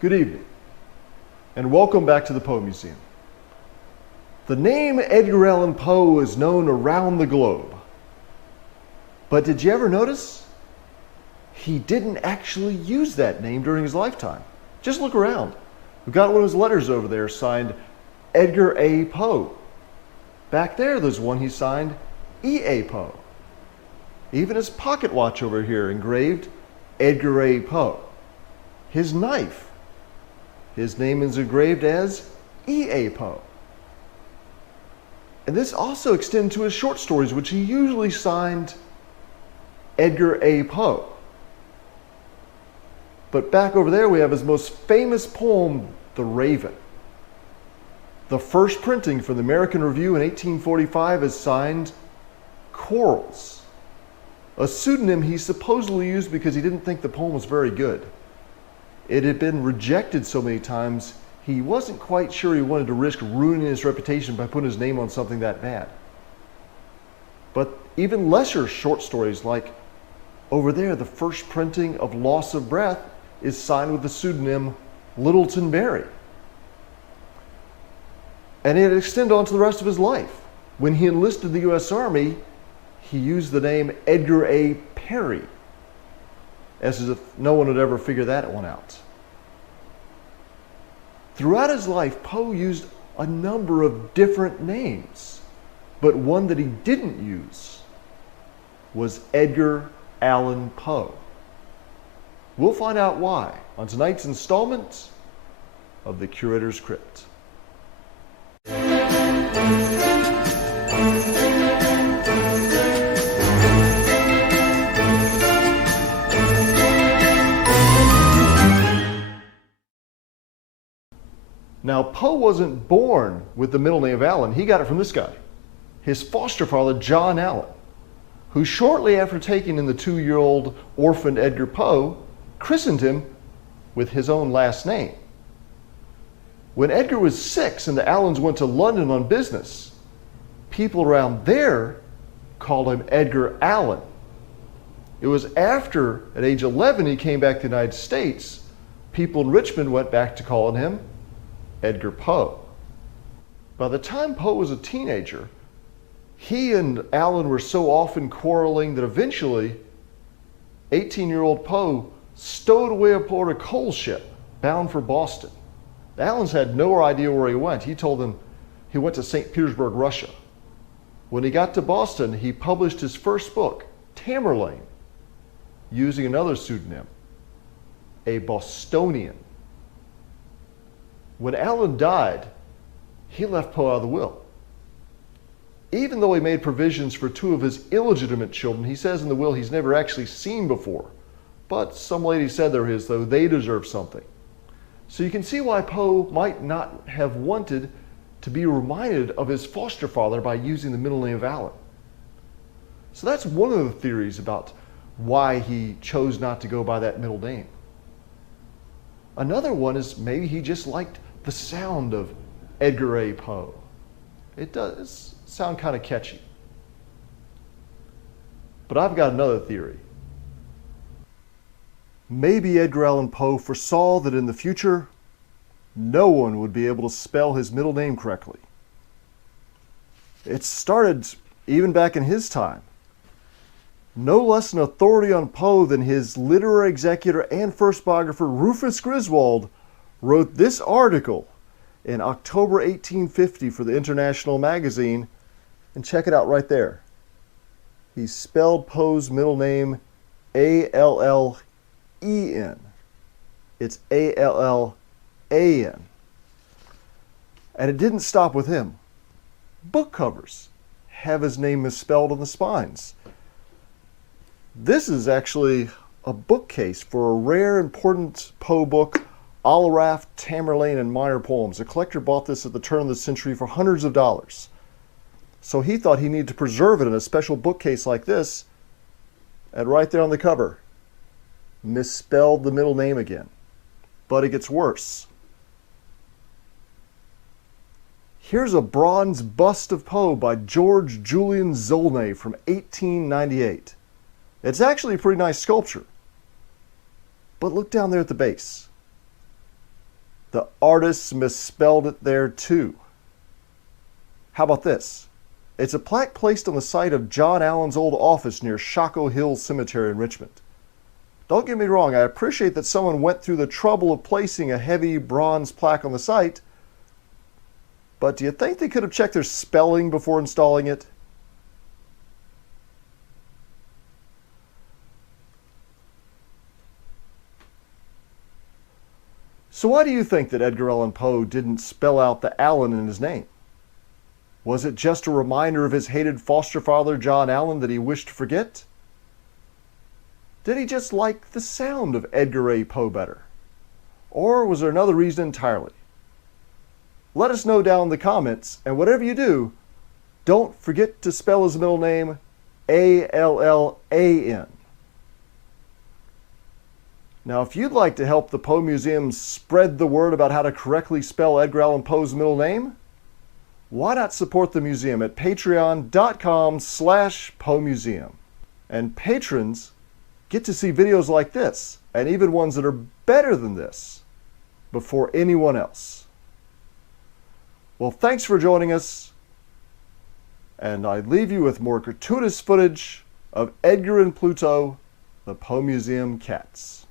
Good evening, and welcome back to the Poe Museum. The name Edgar Allan Poe is known around the globe. But did you ever notice? He didn't actually use that name during his lifetime. Just look around. We've got one of his letters over there signed Edgar A. Poe. Back there's one he signed E. A. Poe. Even his pocket watch over here engraved Edgar A. Poe. His knife, his name is engraved as E. A. Poe. And this also extends to his short stories, which he usually signed Edgar A. Poe. But back over there we have his most famous poem, The Raven. The first printing from the American Review in 1845 is signed Quarles, a pseudonym he supposedly used because he didn't think the poem was very good. It had been rejected so many times, he wasn't quite sure he wanted to risk ruining his reputation by putting his name on something that bad. But even lesser short stories, like over there, the first printing of Loss of Breath is signed with the pseudonym Littleton Berry. And it extended on to the rest of his life. When he enlisted the U.S. Army, he used the name Edgar A. Perry, as if no one would ever figure that one out. Throughout his life, Poe used a number of different names, but one that he didn't use was Edgar Allan Poe. We'll find out why on tonight's installment of the Curator's Crypt. Now, Poe wasn't born with the middle name of Allan. He got it from this guy, his foster father, John Allan, who shortly after taking in the 2-year-old orphaned Edgar Poe, christened him with his own last name. When Edgar was 6 and the Allans went to London on business, people around there called him Edgar Allan. It was after, at age 11, he came back to the United States, people in Richmond went back to calling him Edgar Poe. By the time Poe was a teenager, he and Allan were so often quarreling that eventually 18-year-old Poe stowed away aboard a coal ship bound for Boston. The Allans had no idea where he went. He told them he went to St. Petersburg, Russia. When he got to Boston, he published his first book, Tamerlane, using another pseudonym, a Bostonian. When Allan died, he left Poe out of the will. Even though he made provisions for 2 of his illegitimate children, he says in the will he's never actually seen before. But some lady said they're his, though they deserve something. So you can see why Poe might not have wanted to be reminded of his foster father by using the middle name of Allan. So that's one of the theories about why he chose not to go by that middle name. Another one is maybe he just liked the sound of Edgar A. Poe. It does sound kind of catchy. But I've got another theory. Maybe Edgar Allan Poe foresaw that in the future, no one would be able to spell his middle name correctly. It started even back in his time. No less an authority on Poe than his literary executor and first biographer Rufus Griswold wrote this article in October 1850 for the International magazine, and check it out right there. He spelled Poe's middle name A-L-L-E-N. It's A-L-L-A-N. And it didn't stop with him. Book covers have his name misspelled on the spines. This is actually a bookcase for a rare, important Poe book, Alarath, Tamerlane, and Minor Poems. A collector bought this at the turn of the century for hundreds of dollars. So he thought he needed to preserve it in a special bookcase like this, and right there on the cover, misspelled the middle name again. But it gets worse. Here's a bronze bust of Poe by George Julian Zolnay from 1898. It's actually a pretty nice sculpture. But look down there at the base. The artists misspelled it there too. How about this? It's a plaque placed on the site of John Allan's old office near Shockoe Hill Cemetery in Richmond. Don't get me wrong, I appreciate that someone went through the trouble of placing a heavy bronze plaque on the site, but do you think they could have checked their spelling before installing it? So why do you think that Edgar Allan Poe didn't spell out the Allan in his name? Was it just a reminder of his hated foster father, John Allan, that he wished to forget? Did he just like the sound of Edgar A. Poe better? Or was there another reason entirely? Let us know down in the comments, and whatever you do, don't forget to spell his middle name Allan. Now, if you'd like to help the Poe Museum spread the word about how to correctly spell Edgar Allan Poe's middle name, why not support the museum at patreon.com/Poe Museum? And patrons get to see videos like this, and even ones that are better than this, before anyone else. Well, thanks for joining us, and I leave you with more gratuitous footage of Edgar and Pluto, the Poe Museum cats.